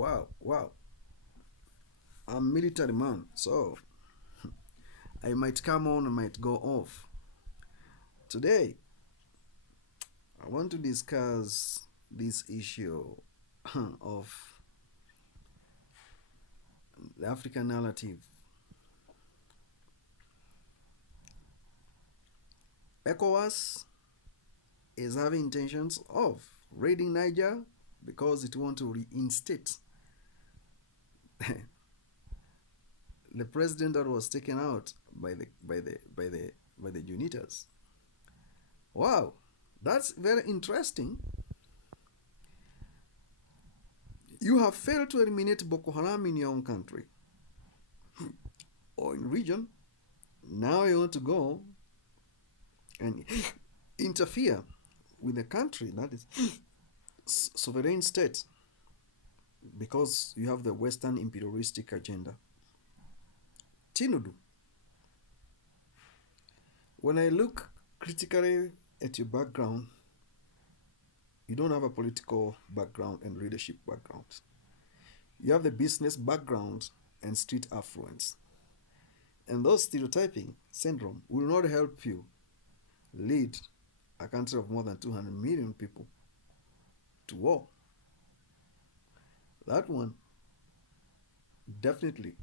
wow. I'm military man, so I might come on, I might go off. Today, I want to discuss this issue of the African narrative. ECOWAS is having intentions of raiding Niger because it wants to reinstate the president that was taken out by the Junitas. Wow, that's very interesting. You have failed to eliminate Boko Haram in your own country or in region. Now you want to go and interfere with a country that is sovereign state because you have the Western imperialistic agenda. Tinudu, when I look critically at your background, you don't have a political background and leadership background. You have the business background and street affluence. And those stereotyping syndrome will not help you lead a country of more than 200 million people to war. That one, definitely,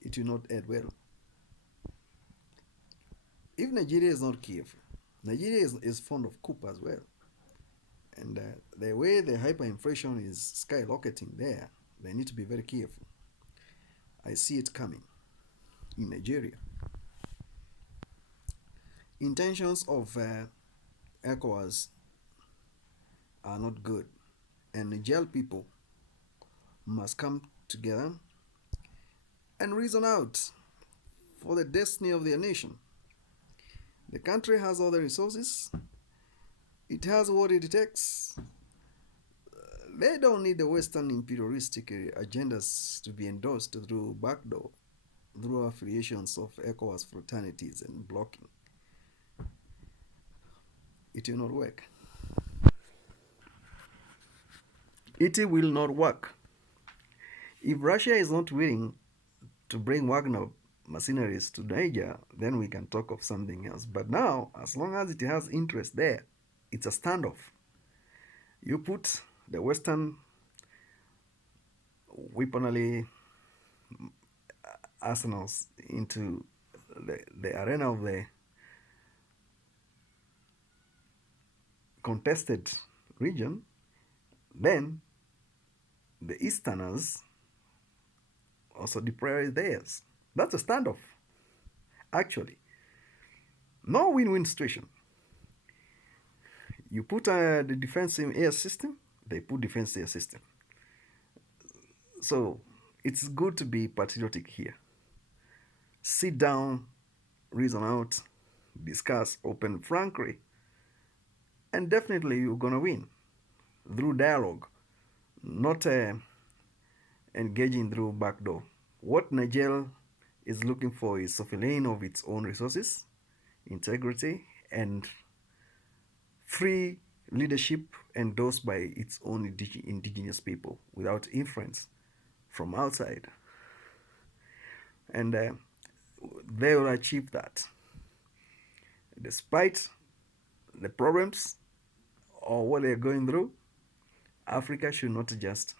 it will not end well. If Nigeria is not careful, Nigeria is fond of coup as well. And the way the hyperinflation is skyrocketing there, they need to be very careful. I see it coming in Nigeria. Intentions of ECOWAS are not good, and Niger people must come together and reason out for the destiny of their nation. The country has all the resources, it has what it takes. They don't need the Western imperialistic agendas to be endorsed through backdoor, through affiliations of ECOWAS fraternities and blocking. It will not work. It will not work. If Russia is not willing to bring Wagner mercenaries to Niger, then we can talk of something else. But now, as long as it has interest there, it's a standoff. You put the Western weaponry arsenals into the arena of the contested region, then the Easterners also deploy theirs. That's a standoff, actually. No win-win situation. You put the defensive air system, they put defensive air system. So it's good to be patriotic here. Sit down, reason out, discuss open frankly, and definitely you're gonna win through dialogue, not engaging through backdoor. What Niger is looking for is sovereignty of its own resources, integrity, and free leadership endorsed by its own indigenous people without influence from outside. And they will achieve that. Despite the problems or what they're going through, Africa should not just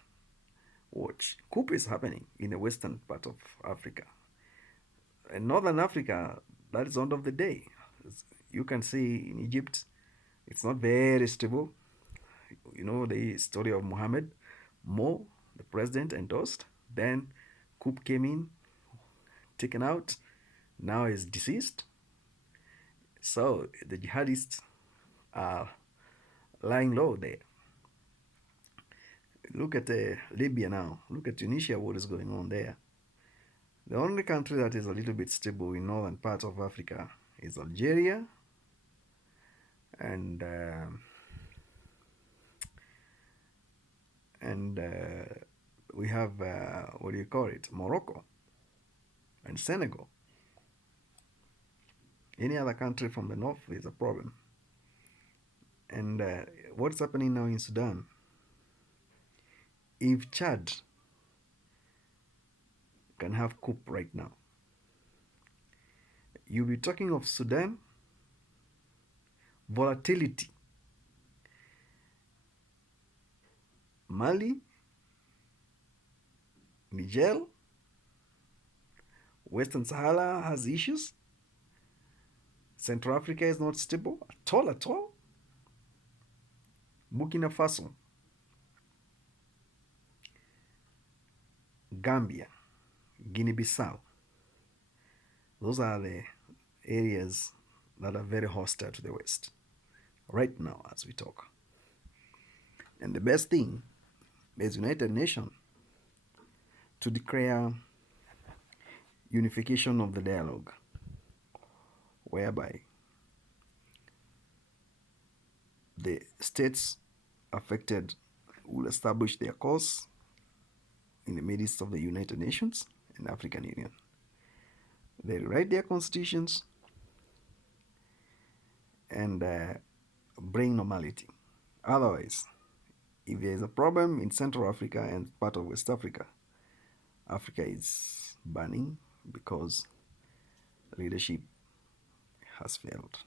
watch. Coup is happening in the western part of Africa. In northern Africa, that is end of the day. You can see in Egypt, it's not very stable. You know the story of Mohammed Mo, the president endorsed. Then coup came in, taken out. Now is deceased. So the jihadists are lying low there. Look at Libya now. Look at Tunisia, what is going on there. The only country that is a little bit stable in northern part of Africa is Algeria, and we have what do you call it, Morocco and Senegal. Any other country from the north is a problem. And what's happening now in Sudan? If Chad can have coup right now, you'll be talking of Sudan, volatility, Mali, Niger, Western Sahara has issues. Central Africa is not stable at all, at all. Burkina Faso, Gambia, Guinea Bissau. Those are the areas that are very hostile to the West right now as we talk. And the best thing is United Nations to declare unification of the dialogue, whereby the states affected will establish their cause in the midst of the United Nations and African Union. They rewrite their constitutions and bring normality. Otherwise, if there is a problem in Central Africa and part of West Africa, Africa is burning because leadership has failed.